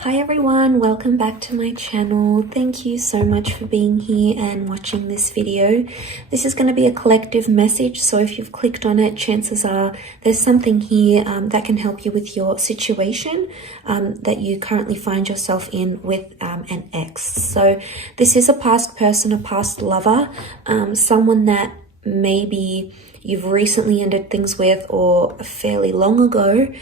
Hi everyone, welcome back to my channel. Thank you so much for being here and watching this video. This is going to be a collective message, so if you've clicked on it, chances are there's something here that can help you with your situation that you currently find yourself in with an ex. So this is a past person, a past lover, someone that maybe you've recently ended things with or fairly long ago.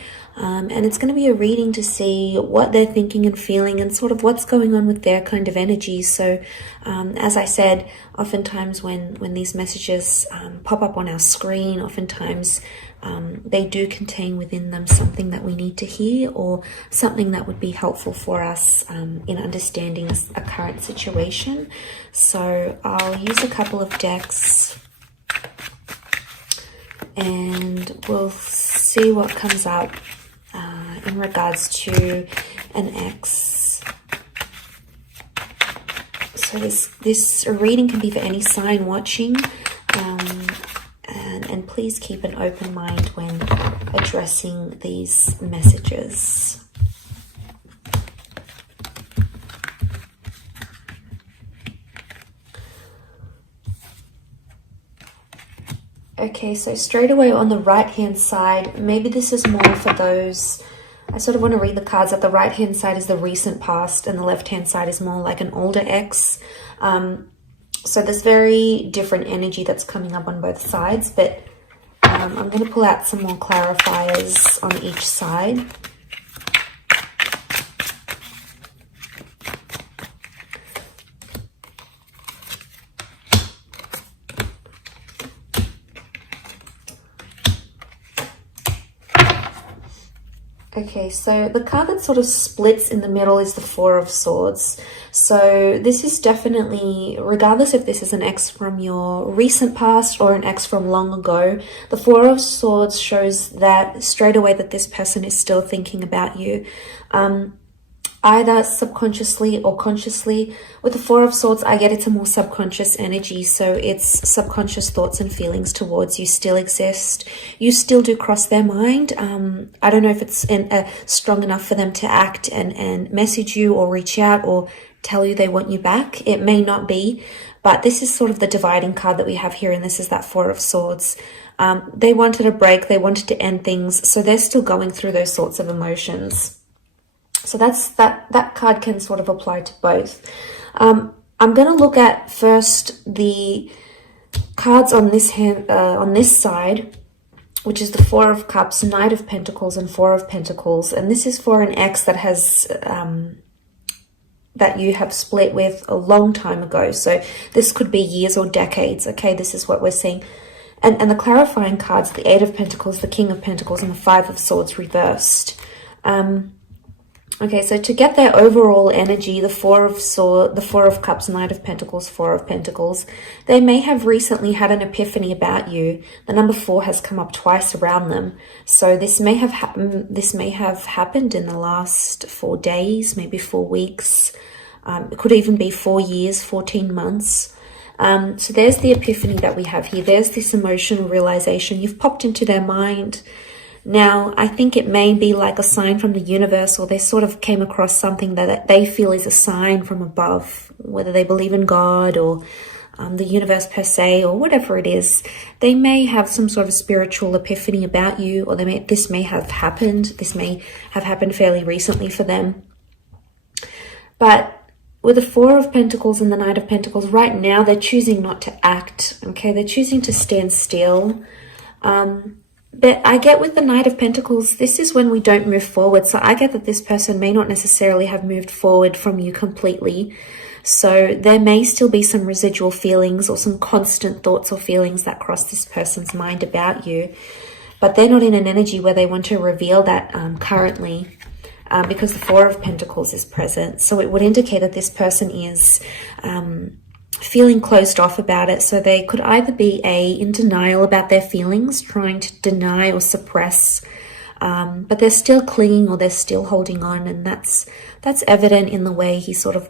And it's going to be a reading to see what they're thinking and feeling and sort of what's going on with their kind of energy. So as I said, oftentimes when these messages pop up on our screen, oftentimes they do contain within them something that we need to hear or something that would be helpful for us in understanding a current situation. So I'll use a couple of decks and we'll see what comes up in regards to an ex. So this reading can be for any sign watching, and please keep an open mind when addressing these messages. Okay, so straight away on the right hand side, maybe this is more for those, I sort of want to read the cards that the right hand side is the recent past and the left hand side is more like an older ex. So there's very different energy that's coming up on both sides, but I'm going to pull out some more clarifiers on each side. Okay, so the card that sort of splits in the middle is the Four of Swords. So this is definitely, regardless if this is an ex from your recent past or an ex from long ago, the Four of Swords shows that straight away that this person is still thinking about you. Either subconsciously or consciously. With the Four of Swords, I get it's a more subconscious energy, so it's subconscious thoughts and feelings towards you still exist. You still do cross their mind. I don't know if it's strong enough for them to act and message you or reach out or tell you they want you back. It may not be, but this is sort of the dividing card that we have here, and this is that Four of Swords. They wanted a break, they wanted to end things, so they're still going through those sorts of emotions. So that card can sort of apply to both. I'm going to look at first the cards on this hand, on this side, which is the Four of Cups, Knight of Pentacles, and Four of Pentacles. And this is for an ex that has that you have split with a long time ago. So this could be years or decades. Okay, this is what we're seeing. And the clarifying cards, the Eight of Pentacles, the King of Pentacles, and the Five of Swords reversed. Okay, so to get their overall energy, the Four of Cups, Knight of Pentacles, Four of Pentacles, they may have recently had an epiphany about you. The number 4 has come up twice around them. So this may have happened in the last 4 days, maybe 4 weeks. It could even be 4 years, 14 months. So there's the epiphany that we have here. There's this emotional realization. You've popped into their mind. Now, I think it may be like a sign from the universe, or they sort of came across something that they feel is a sign from above, whether they believe in God or the universe per se, or whatever it is. They may have some sort of spiritual epiphany about you, or this may have happened. This may have happened fairly recently for them. But with the Four of Pentacles and the Knight of Pentacles, right now they're choosing not to act, okay? They're choosing to stand still. But I get with the Knight of Pentacles, this is when we don't move forward. So I get that this person may not necessarily have moved forward from you completely. So there may still be some residual feelings or some constant thoughts or feelings that cross this person's mind about you. But they're not in an energy where they want to reveal that currently because the Four of Pentacles is present. So it would indicate that this person is feeling closed off about it. So they could either be in denial about their feelings, trying to deny or suppress, but they're still clinging or they're still holding on, and that's evident in the way he sort of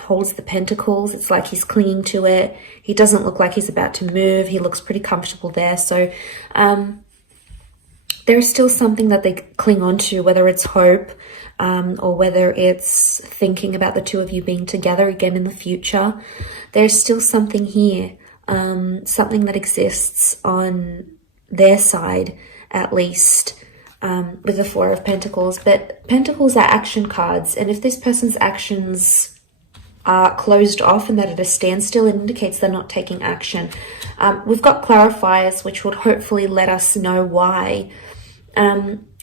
holds the pentacles. It's like he's clinging to it. He doesn't look like he's about to move. He looks pretty comfortable there. So there's still something that they cling on to, whether it's hope or whether it's thinking about the two of you being together again in the future. There's still something here, something that exists on their side, at least, with the Four of Pentacles. But Pentacles are action cards, and if this person's actions are closed off and that at a standstill, it indicates they're not taking action. We've got clarifiers which would hopefully let us know why.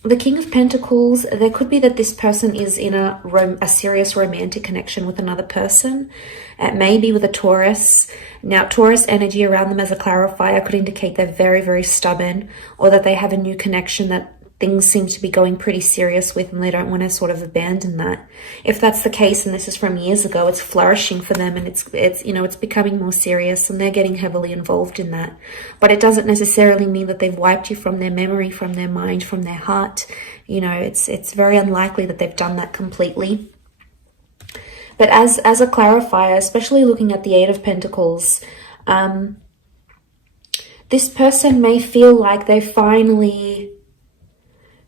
The King of Pentacles, there could be that this person is in a serious romantic connection with another person. It may be with a Taurus. Now, Taurus energy around them as a clarifier could indicate they're very, very stubborn, or that they have a new connection that things seem to be going pretty serious with and they don't want to sort of abandon that. If that's the case, and this is from years ago, it's flourishing for them, and it's you know, it's becoming more serious and they're getting heavily involved in that. But it doesn't necessarily mean that they've wiped you from their memory, from their mind, from their heart. You know, it's very unlikely that they've done that completely. But as a clarifier, especially looking at the Eight of Pentacles, this person may feel like they're finally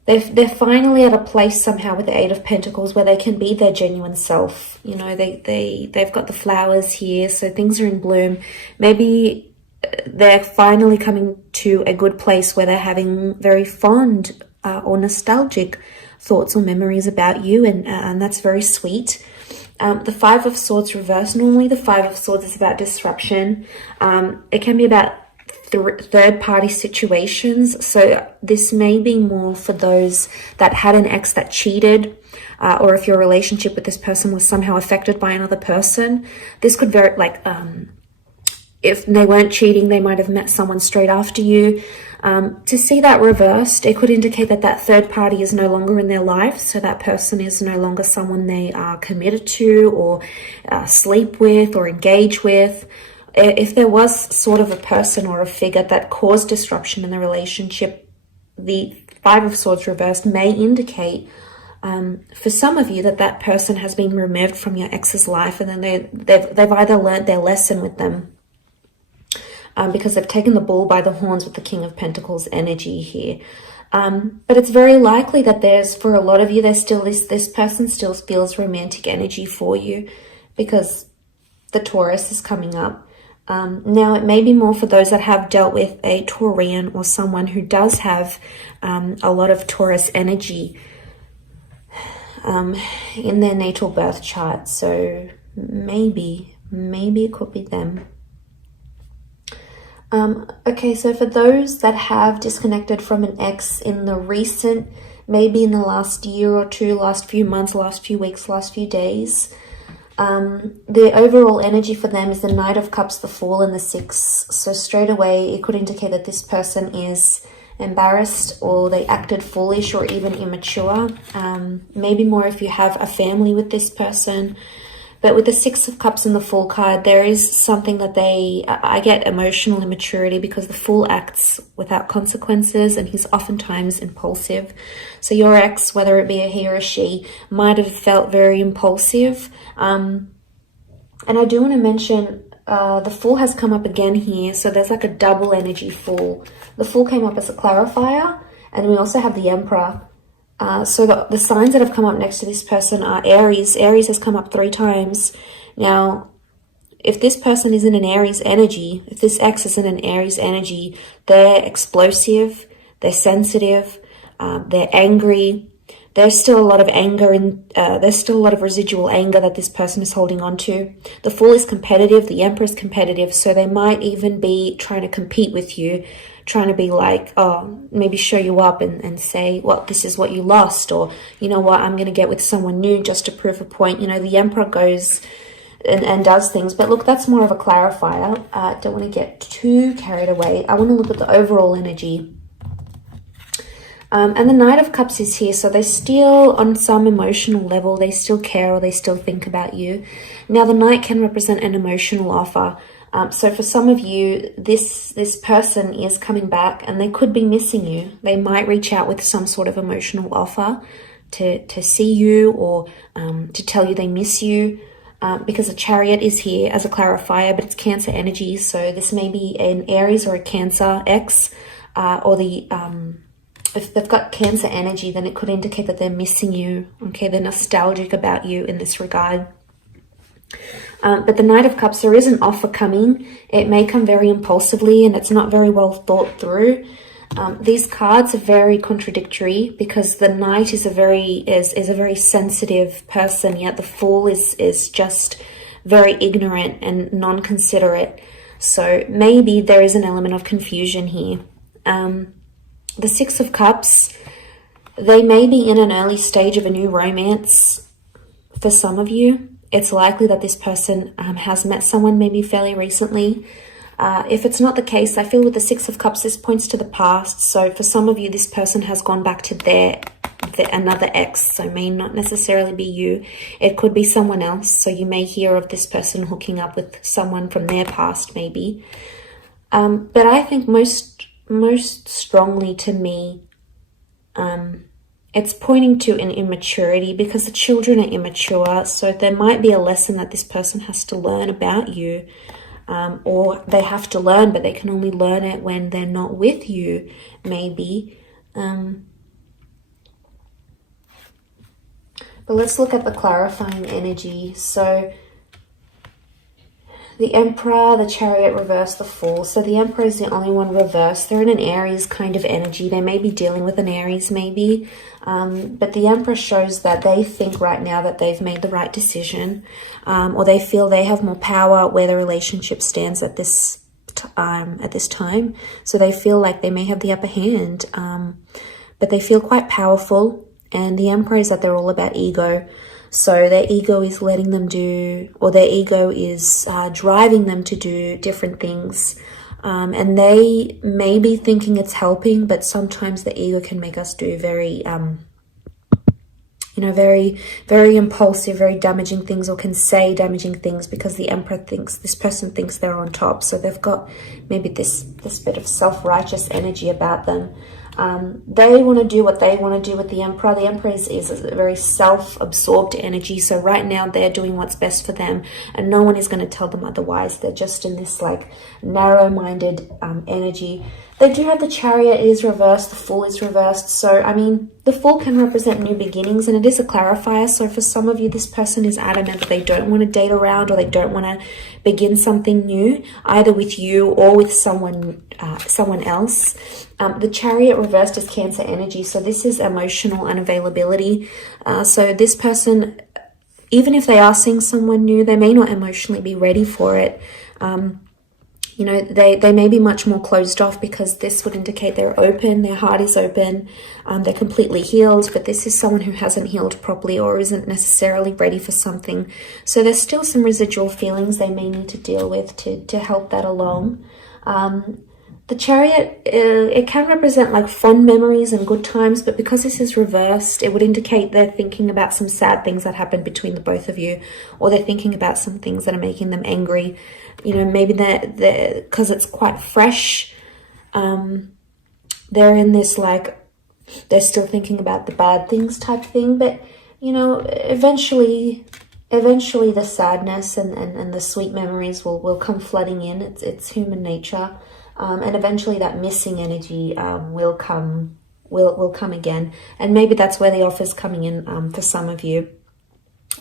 at a place somehow with the Eight of Pentacles where they can be their genuine self. You know, they've got the flowers here, so things are in bloom. Maybe they're finally coming to a good place where they're having very fond or nostalgic thoughts or memories about you, and that's very sweet. The Five of Swords reversed. Normally the Five of Swords is about disruption. It can be about third-party situations. So this may be more for those that had an ex that cheated, or if your relationship with this person was somehow affected by another person. This could very, like, if they weren't cheating, they might have met someone straight after you. To see that reversed, it could indicate that that third party is no longer in their life. So that person is no longer someone they are committed to, or sleep with, or engage with. If there was sort of a person or a figure that caused disruption in the relationship, the Five of Swords reversed may indicate for some of you that person has been removed from your ex's life, and then they've either learned their lesson with them, because they've taken the bull by the horns with the King of Pentacles energy here. But it's very likely that for a lot of you, there's still this person still feels romantic energy for you, because the Taurus is coming up. Now, it may be more for those that have dealt with a Taurian or someone who does have a lot of Taurus energy in their natal birth chart. So maybe it could be them. Okay, so for those that have disconnected from an ex in the recent, maybe in the last year or two, last few months, last few weeks, last few days, the overall energy for them is the Knight of Cups, the Fool, and the Six. So straight away, it could indicate that this person is embarrassed, or they acted foolish, or even immature. Maybe more if you have a family with this person. But with the Six of Cups and the Fool card, there is something that I get emotional immaturity, because the Fool acts without consequences and he's oftentimes impulsive. So your ex, whether it be a he or a she, might have felt very impulsive. And I do want to mention the Fool has come up again here. So there's like a double energy Fool. The Fool came up as a clarifier, and we also have the Emperor. So the signs that have come up next to this person are Aries. Aries has come up 3 times. Now, if this person is in an Aries energy, if this ex is in an Aries energy, they're explosive, they're sensitive, they're angry. There's still a lot of anger, and there's still a lot of residual anger that this person is holding on to. The Fool is competitive, the Emperor is competitive, so they might even be trying to compete with you, trying to be like, oh, maybe show you up and say, well, this is what you lost, or, you know what, I'm going to get with someone new just to prove a point. You know, the Emperor goes and does things. But look, that's more of a clarifier. Don't want to get too carried away. I want to look at the overall energy. And the Knight of Cups is here, so they still, on some emotional level, they still care, or they still think about you. Now, the Knight can represent an emotional offer. So for some of you, this person is coming back, and they could be missing you. They might reach out with some sort of emotional offer to see you, or to tell you they miss you, because the Chariot is here as a clarifier, but it's Cancer energy. So this may be an Aries or a Cancer ex, or the if they've got Cancer energy, then it could indicate that they're missing you. Okay, they're nostalgic about you in this regard. But the Knight of Cups, there is an offer coming. It may come very impulsively and it's not very well thought through. These cards are very contradictory because the Knight is a very sensitive person, yet the Fool is just very ignorant and non-considerate. So maybe there is an element of confusion here. The Six of Cups, they may be in an early stage of a new romance for some of you. It's likely that this person has met someone maybe fairly recently. If it's not the case, I feel with the Six of Cups, this points to the past. So for some of you, this person has gone back to another ex. So it may not necessarily be you. It could be someone else. So you may hear of this person hooking up with someone from their past maybe. But I think most strongly to me, it's pointing to an immaturity because the children are immature. So there might be a lesson that this person has to learn about you, or they have to learn, but they can only learn it when they're not with you, maybe. But let's look at the clarifying energy. So the Emperor, the Chariot reverse, the Fool. So the Emperor is the only one reversed. They're in an Aries kind of energy. They may be dealing with an Aries maybe. But the Emperor shows that they think right now that they've made the right decision. Or they feel they have more power where the relationship stands at this time. So they feel like they may have the upper hand. But they feel quite powerful. And the Emperor is that they're all about ego. So their ego is letting them do, or their ego is driving them to do different things. And they may be thinking it's helping, but sometimes the ego can make us do very, very, very impulsive, very damaging things, or can say damaging things because the Emperor thinks, this person thinks they're on top. So they've got maybe this bit of self-righteous energy about them. They want to do what they want to do with the Emperor. The Emperor is a very self-absorbed energy. So right now they're doing what's best for them and no one is going to tell them otherwise. They're just in this like narrow-minded energy. They do have the Chariot is reversed. The Fool is reversed. So, I mean, the Fool can represent new beginnings and it is a clarifier. So for some of you, this person is adamant that they don't want to date around or they don't want to begin something new, either with you or with someone else. The Chariot reversed is Cancer energy. So this is emotional unavailability. So this person, even if they are seeing someone new, they may not emotionally be ready for it. They may be much more closed off because this would indicate they're open, their heart is open, they're completely healed, but this is someone who hasn't healed properly or isn't necessarily ready for something. So there's still some residual feelings they may need to deal with to help that along. The Chariot, it can represent like fond memories and good times, but because this is reversed, it would indicate they're thinking about some sad things that happened between the both of you, or they're thinking about some things that are making them angry. Maybe they're because it's quite fresh. They're in this like, they're still thinking about the bad things type thing, but eventually the sadness and the sweet memories will come flooding in. It's human nature. And eventually that missing energy will come again. And maybe that's where the offer's coming in for some of you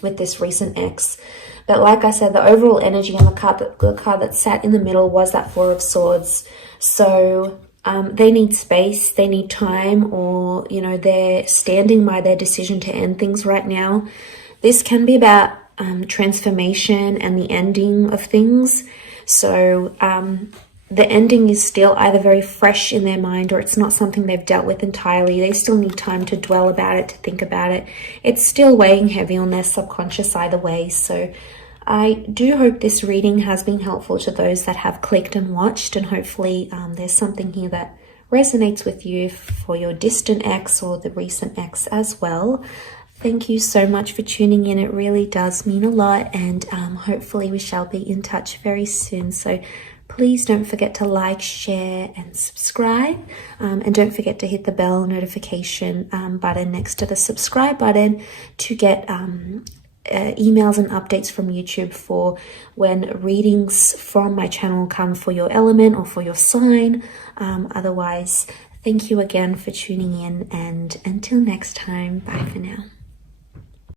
with this recent ex. But like I said, the overall energy on the card that sat in the middle was that Four of Swords. So they need space, they need time, or, they're standing by their decision to end things right now. This can be about transformation and the ending of things. So the ending is still either very fresh in their mind or it's not something they've dealt with entirely. They still need time to dwell about it, to think about it. It's still weighing heavy on their subconscious either way. So I do hope this reading has been helpful to those that have clicked and watched, and hopefully there's something here that resonates with you for your distant ex or the recent ex as well. Thank you so much for tuning in. It really does mean a lot, and hopefully we shall be in touch very soon. So please don't forget to like, share, and subscribe. And don't forget to hit the bell notification button next to the subscribe button to get emails and updates from YouTube for when readings from my channel come for your element or for your sign. Otherwise, Thank you again for tuning in, and until next time, bye for now.